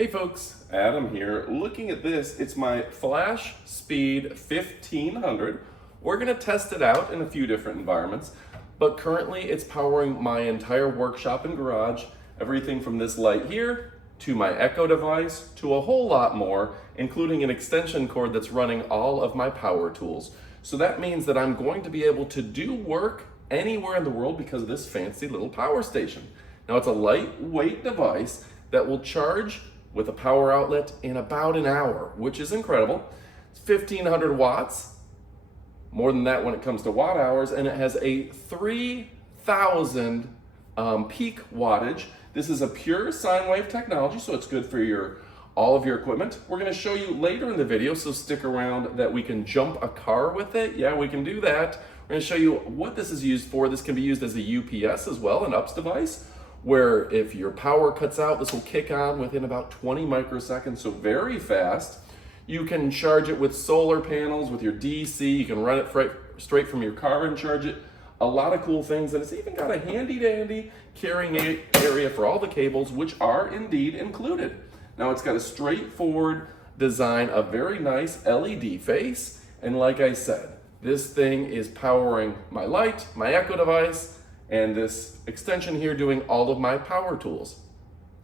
Hey folks, Adam here. Looking at this, it's my FlashSpeed 1500. We're gonna test it out in a few different environments, but currently it's powering my entire workshop and garage, everything from this light here to my Echo device to a whole lot more, including an extension cord that's running all of my power tools. So that means that I'm going to be able to do work anywhere in the world because of this fancy little power station. Now it's a lightweight device that will charge with a power outlet in about an hour, which is incredible. It's 1500 watts, more than that when it comes to watt hours, and it has a 3000 peak wattage. This is a pure sine wave technology, so it's good for all of your equipment. We're gonna show you later in the video, so stick around, that we can jump a car with it. Yeah, we can do that. We're gonna show you what this is used for. This can be used as a UPS as well, an UPS device, where if your power cuts out, this will kick on within about 20 microseconds, so very fast. You can charge it with solar panels, with your DC. You can run it straight from your car and charge it. A lot of cool things, and it's even got a handy dandy carrying area for all the cables, which are indeed included. Now it's got a straightforward design, a very nice LED face, and like I said, this thing is powering my light, my Echo device, and this extension here doing all of my power tools.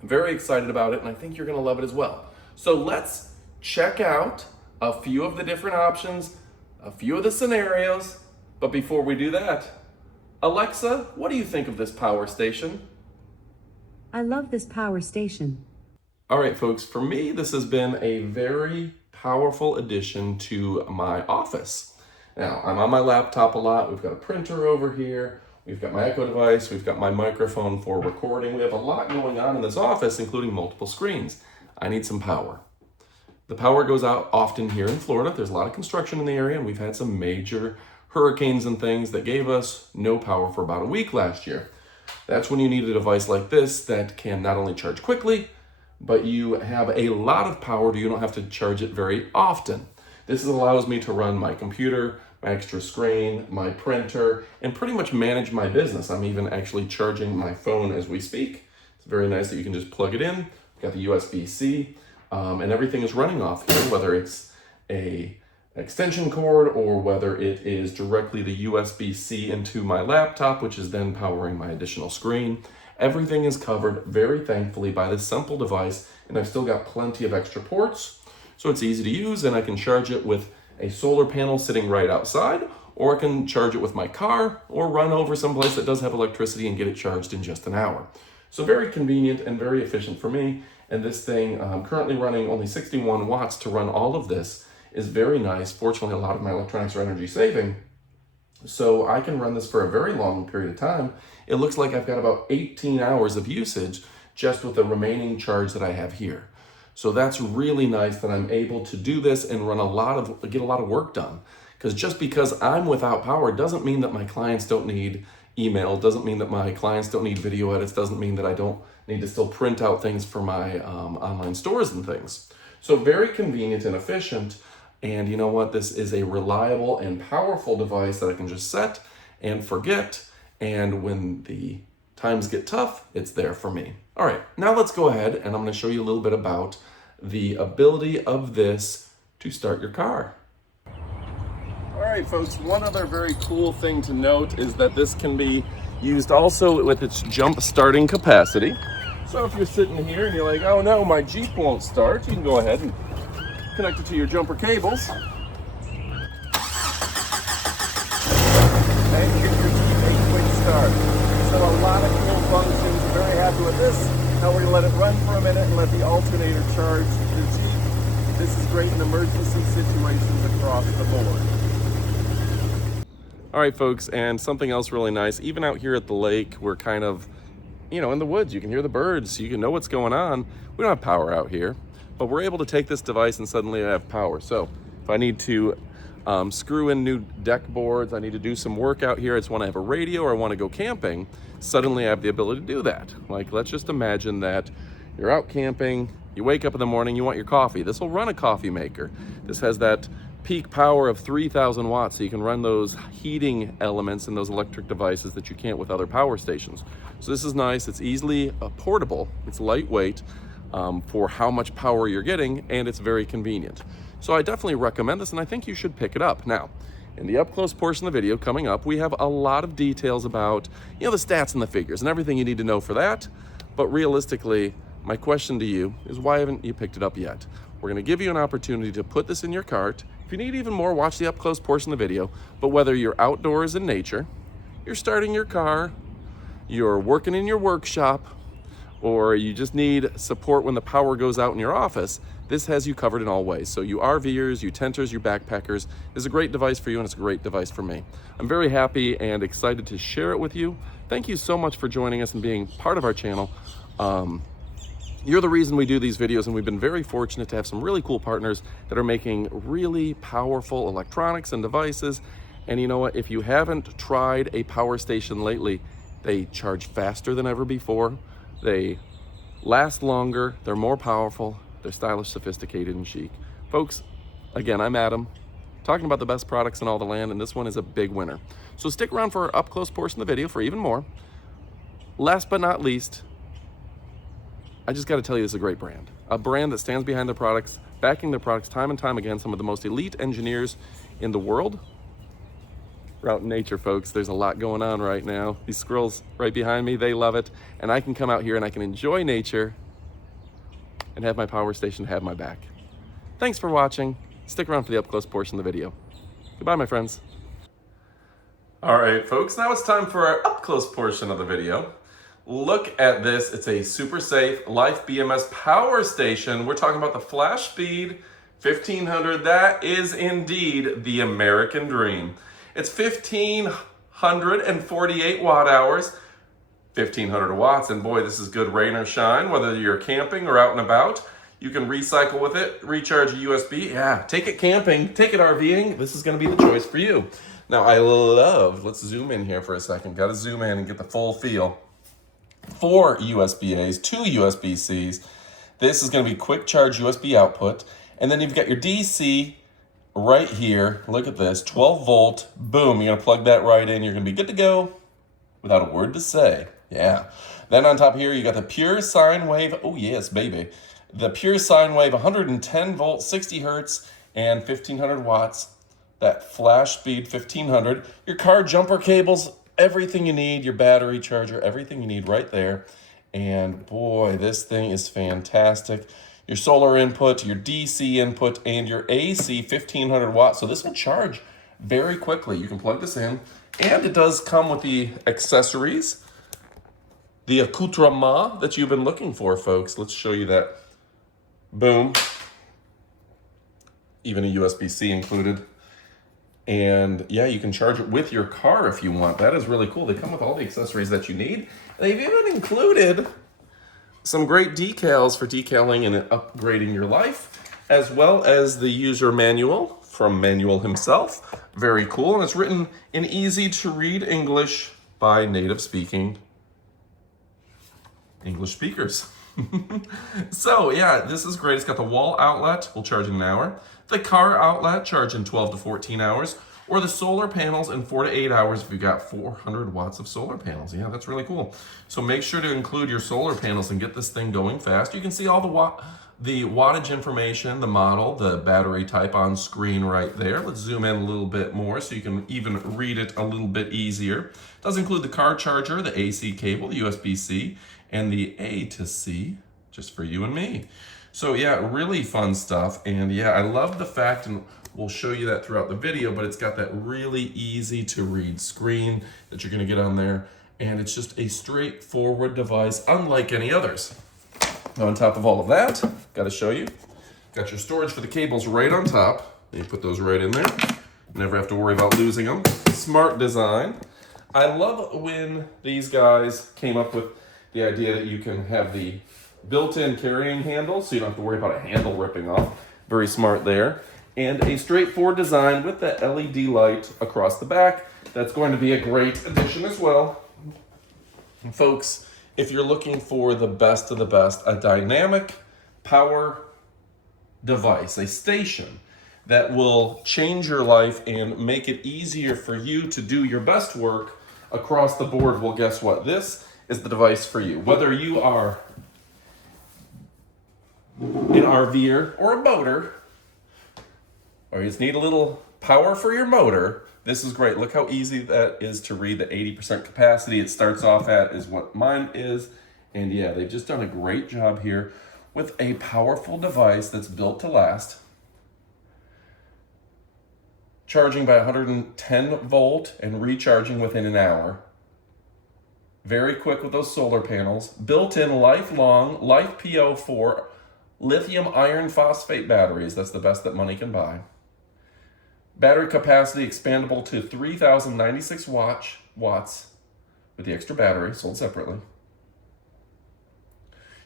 I'm very excited about it, and I think you're gonna love it as well. So let's check out a few of the different options, a few of the scenarios, but before we do that, Alexa, what do you think of this power station? I love this power station. All right, folks, for me, this has been a very powerful addition to my office. Now, I'm on my laptop a lot. We've got a printer over here. We've got my Echo device, we've got my microphone for recording. We have a lot going on in this office, including multiple screens. I need some power. The power goes out often here in Florida. There's a lot of construction in the area, and we've had some major hurricanes and things that gave us no power for about a week last year. That's when you need a device like this that can not only charge quickly, but you have a lot of power, so you don't have to charge it very often. This allows me to run my computer, my extra screen, my printer, and pretty much manage my business. I'm even actually charging my phone as we speak. It's very nice that you can just plug it in. We've got the USB-C, and everything is running off here, whether it's a extension cord or whether it is directly the USB-C into my laptop, which is then powering my additional screen. Everything is covered, very thankfully, by this simple device, and I've still got plenty of extra ports, so it's easy to use, and I can charge it with a solar panel sitting right outside, or I can charge it with my car or run over someplace that does have electricity and get it charged in just an hour. So very convenient and very efficient for me. And this thing, currently running only 61 watts to run all of this, is very nice. Fortunately, a lot of my electronics are energy saving, so I can run this for a very long period of time. It looks like I've got about 18 hours of usage just with the remaining charge that I have here. So that's really nice that I'm able to do this and get a lot of work done. Because just because I'm without power doesn't mean that my clients don't need email, doesn't mean that my clients don't need video edits, doesn't mean that I don't need to still print out things for my online stores and things. So very convenient and efficient. And you know what? This is a reliable and powerful device that I can just set and forget. And when the times get tough, it's there for me. All right, now let's go ahead and I'm going to show you a little bit about the ability of this to start your car. All right, folks, one other very cool thing to note is that this can be used also with its jump starting capacity. So if you're sitting here and you're like, oh no, my Jeep won't start, you can go ahead and connect it to your jumper cables and get your Jeep a quick start. So a lot of cool functions. I'm very happy with this. Now we're going to let it run for a minute and let the alternator charge the Jeep. This is great in emergency situations across the board. All right, folks, and something else really nice. Even out here at the lake, we're kind of, in the woods. You can hear the birds. You can know what's going on. We don't have power out here, but we're able to take this device and suddenly I have power. So if I need to screw in new deck boards, I need to do some work out here, I just want to have a radio or I want to go camping, suddenly I have the ability to do that. Like, let's just imagine that you're out camping, you wake up in the morning, you want your coffee. This will run a coffee maker. This has that peak power of 3,000 watts, so you can run those heating elements and those electric devices that you can't with other power stations. So this is nice. It's easily portable. It's lightweight. for how much power you're getting, and it's very convenient. So I definitely recommend this, and I think you should pick it up. Now, in the up-close portion of the video coming up, we have a lot of details about, the stats and the figures and everything you need to know for that. But realistically, my question to you is, why haven't you picked it up yet? We're going to give you an opportunity to put this in your cart. If you need even more, watch the up-close portion of the video. But whether you're outdoors in nature, you're starting your car, you're working in your workshop, or you just need support when the power goes out in your office, this has you covered in all ways. So you RVers, you tenters, you backpackers, is a great device for you, and it's a great device for me. I'm very happy and excited to share it with you. Thank you so much for joining us and being part of our channel. You're the reason we do these videos, and we've been very fortunate to have some really cool partners that are making really powerful electronics and devices. And you know what? If you haven't tried a power station lately, they charge faster than ever before. They last longer, they're more powerful, they're stylish, sophisticated, and chic. Folks, again, I'm Adam, talking about the best products in all the land, and this one is a big winner. So stick around for our up-close portion of the video for even more. Last but not least, I just got to tell you, this is a great brand. A brand that stands behind their products, backing their products time and time again. Some of the most elite engineers in the world. We're out in nature, folks. There's a lot going on right now. These squirrels right behind me, they love it. And I can come out here and I can enjoy nature and have my power station have my back. Thanks for watching. Stick around for the up-close portion of the video. Goodbye, my friends. All right, folks, now it's time for our up-close portion of the video. Look at this. It's a super safe Life BMS power station. We're talking about the FlashSpeed 1500. That is indeed the American dream. It's 1,548 watt hours, 1,500 watts, and boy, this is good rain or shine, whether you're camping or out and about. You can recycle with it, recharge a USB. Yeah, take it camping, take it RVing. This is gonna be the choice for you. Now, let's zoom in here for a second. Gotta zoom in and get the full feel. 4 USB-A's, 2 USB-C's. This is gonna be quick charge USB output. And then you've got your DC right here. Look at this, 12 volt, boom. You're gonna plug that right in. You're gonna be good to go without a word to say. Yeah. Then on top here, you got the pure sine wave. Oh yes, baby. The pure sine wave, 110 volts, 60 hertz, and 1,500 watts. That FlashSpeed 1500. Your car jumper cables, everything you need, your battery charger, everything you need right there. And boy, this thing is fantastic. Your solar input, your DC input, and your AC 1,500 watts. So this will charge very quickly. You can plug this in, and it does come with the accessories, the accoutrement that you've been looking for, folks. Let's show you that. Boom. Even a USB-C included. And yeah, you can charge it with your car if you want. That is really cool. They come with all the accessories that you need. They've even included some great decals for decaling and upgrading your life, as well as the user manual from Manual himself. Very cool. And it's written in easy to read English by native speaking English speakers. So yeah, this is great. It's got the wall outlet, will charge in an hour. The car outlet, charge in 12 to 14 hours. Or the solar panels in 4 to 8 hours if you've got 400 watts of solar panels. Yeah, that's really cool. So make sure to include your solar panels and get this thing going fast. You can see all the wattage information, the model, the battery type on screen right there. Let's zoom in a little bit more so you can even read it a little bit easier. It does include the car charger, the AC cable, the USB-C, and the A to C, just for you and me. So yeah, really fun stuff. And yeah, I love the fact, and we'll show you that throughout the video, but it's got that really easy to read screen that you're gonna get on there. And it's just a straightforward device, unlike any others. Now on top of all of that, gotta show you, got your storage for the cables right on top. You put those right in there. Never have to worry about losing them. Smart design. I love when these guys came up with the idea that you can have the built-in carrying handle, so you don't have to worry about a handle ripping off. Very smart there. And a straightforward design with the LED light across the back. That's going to be a great addition as well. And folks, if you're looking for the best of the best, a dynamic power device, a station that will change your life and make it easier for you to do your best work across the board, well, guess what? This is the device for you. Whether you are an RVer or a boater, or you just need a little power for your motor, this is great. Look how easy that is to read. The 80% capacity it starts off at is what mine is. And yeah, they've just done a great job here with a powerful device that's built to last. Charging by 110 volt and recharging within an hour. Very quick with those solar panels. Built-in lifelong LiFePO4 lithium iron phosphate batteries. That's the best that money can buy. Battery capacity expandable to 3,096 watts with the extra battery sold separately.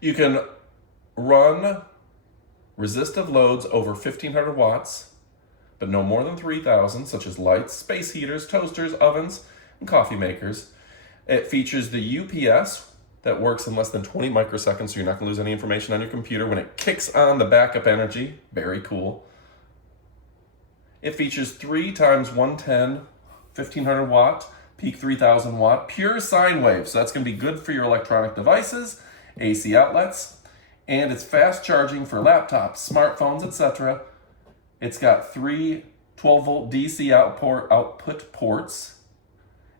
You can run resistive loads over 1,500 watts, but no more than 3,000, such as lights, space heaters, toasters, ovens, and coffee makers. It features the UPS that works in less than 20 microseconds, so you're not going to lose any information on your computer when it kicks on the backup energy. Very cool. It features 3 times 110, 1,500 watt, peak 3,000 watt, pure sine wave. So that's going to be good for your electronic devices, AC outlets, and it's fast charging for laptops, smartphones, etc. It's got 3 12-volt DC output ports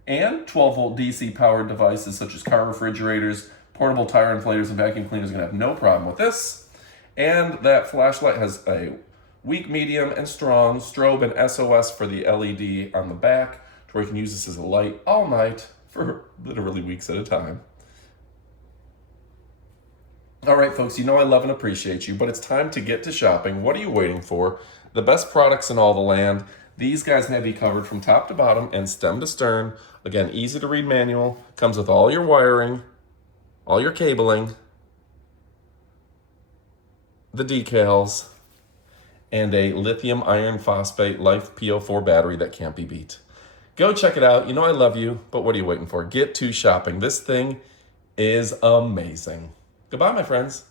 and 12-volt DC powered devices such as car refrigerators, portable tire inflators, and vacuum cleaners are going to have no problem with this. And that flashlight has a weak, medium, and strong strobe and SOS for the LED on the back, to where you can use this as a light all night for literally weeks at a time. All right, folks, you know I love and appreciate you, but it's time to get to shopping. What are you waiting for? The best products in all the land. These guys have you covered from top to bottom and stem to stern. Again, easy to read manual, comes with all your wiring, all your cabling, the decals, and a lithium iron phosphate LiFePO4 battery that can't be beat. Go check it out. You know I love you, but what are you waiting for? Get to shopping. This thing is amazing. Goodbye, my friends.